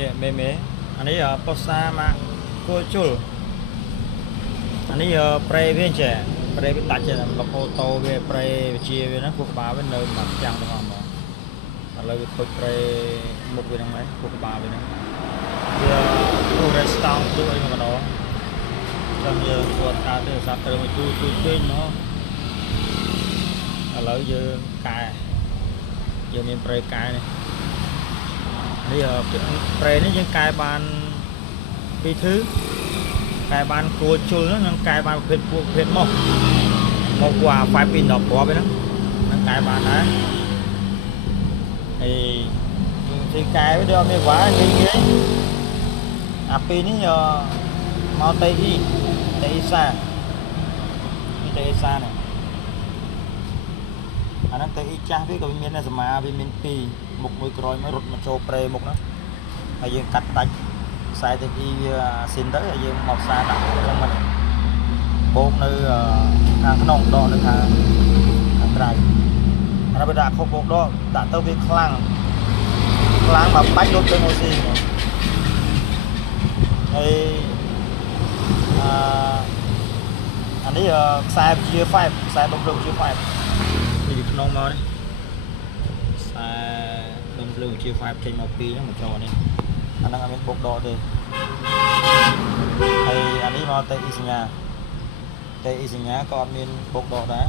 នេះមេអានេះប៉ូសាមកគួជុលអានេះប្រេវាចេះប្រេវាដាច់ចេះលកអូតូវាប្រេវិជាវាហ្នឹងពួកក្បាលវានៅមកចាំងទាំងអស់ហ្មងឥឡូវវាខូចប្រេមុខវាហ្នឹងហើយពួកក្បាលវាហ្នឹងវាទូរេស្តង់ទូអីមកដល់ចាំយើងគាត់កើតទៅសាប់ត្រូវមកទូពេញមកឥឡូវយើងកែយើងមានប្រេកែនេះនេះប្រេនេះយើងកែបានពីធឺកែបានគួរជុលហ្នឹងកែបានប្រភេទពួកប្រភេទមកគួរ5 2 10គ្រាប់ហ្នឹងកែបានដែរហើយទីកែវាដូចអត់មានវ៉ាងាយអាពីរនេះមកតេអ៊ីសានេះតេអ៊ីសានេះអាហ្នឹងតេអ៊ីចាស់វាក៏មានដែរសមាវាមាន2មុខមួយក្រោយមករត់មកចូលប្រេមុខហ្នឹងហើយយើងកាត់ដាច់ខ្សែតេអ៊ីវាស៊ីនទៅហើយយើងមកផ្សារដាក់អញ្ចឹងមិនបោកនៅខាងក្នុងដកនៅខាងក្រៅហើយបើដាក់ខុសបោកដកដាក់ទៅវាខ្លាំងមកបាច់រត់ទៅអូស៊ីហើយអានេះខ្សែ G5 ខ្សែដុំភ្លើង G5 នេះក្នុងមកនេះខ្សែដុំភ្លើង G5 ចេញមកពីហ្នឹងមកចូលនេះអាហ្នឹងអត់មានបុកដកទេហើយអានេះមកតេអ៊ីសញ្ញាក៏អត់មានបុកដកដែរ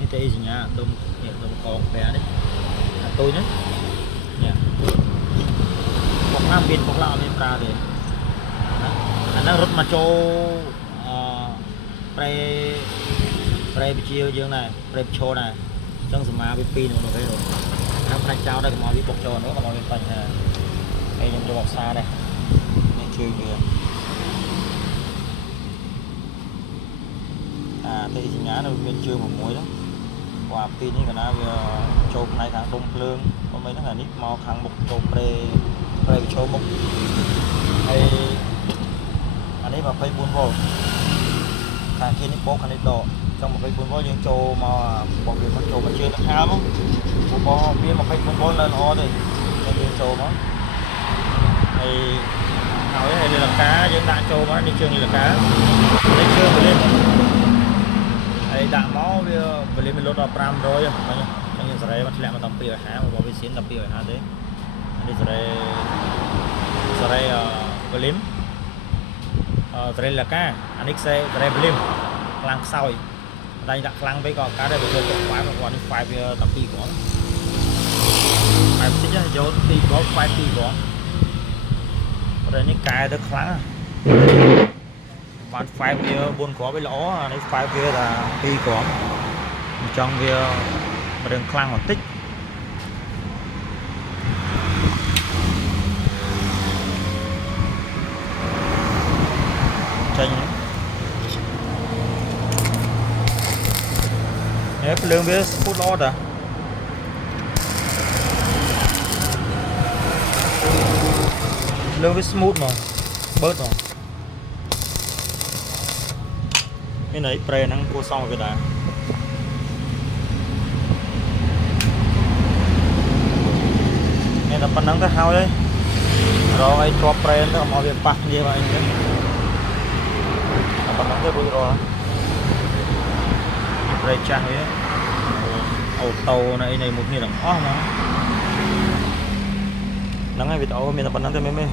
នេះតេអ៊ីសញ្ញាដុំនេះដុំកងបែនេះអាទូចនេះបុកណាមានបុកឡាអត់មានប្រើទេអាហ្នឹងរត់មកចូលប្រេវិជាយើងដែរប្រេបឈរដែរអញ្ចឹងសមាវា2នោះទៅហ្នឹងផ្នែកចោលដែរកុំឲ្យវាបុកចូលនោះកុំឲ្យមានបញ្ហាហើយខ្ញុំយកអក្សរដែរនេះជើងវាតេសញ្ញានៅមានជើង6ហ្នឹងបាទពីនេះកណាវាចូលផ្នែកខាងដុំភ្លើងប៉ុន្មានហ្នឹងអានេះមកខាងមុខចូលប្រេវិឈរមុខហើយអានេះ24វ៉ុលខាងគេនេះបោកខាងនេះដកចង់24វ៉ុលយើងចូលមកបោកវាមកចូលមកជើងទៅខាងមកបោកវា24វ៉ុលនៅល្អទេយើងចូលមកហើយលីលកាយើងដាក់ចូលមកនេះជើងលីលកានេះជើងវ៉ូលីមហើយដាក់មកវាវ៉ូលីមវាលុតដល់500ហ្នឹងយើងសេរីមកធ្លាក់មកដល់250មកវាស៊ីនដល់250ទេនេះសេរីវ៉ូលីមសេរីលីកាអានេះសេរីវ៉ូលីមខ្លាំងខ្សោយតែដាក់ខ្លាំងពេកក៏អត់កើតដែរវាចូលទៅ5គាត់នេះ5វា12គ្រាប់5តិចយក2គ្រាប់5 2គ្រាប់តែនេះកែទៅខ្លាំងបាន5វា4គ្រាប់វាល្អអានេះ5វាថា2គ្រាប់អញ្ចឹងវារឿងខ្លាំងបន្តិចចេញភ្លើងវាស្ពុតល្អតាលើវា smooth មកបើតមកនេះណៃប្រេហ្នឹងគួរសមវាដែរនេះតែប៉ុណ្្នឹងទៅហើយរកឲ្យជាប់ប្រេទៅមកវាប៉ះគ្នាមកអីចឹងតែប៉ុណ្្នឹងទៅរួចរាល់ប្រេចាស់វាអូតូនៅអីនៃមួយគ្នាទាំងអស់ហ្មងហ្នឹងហើយវីដេអូមានតែប៉ុណ្្នឹងទេមែន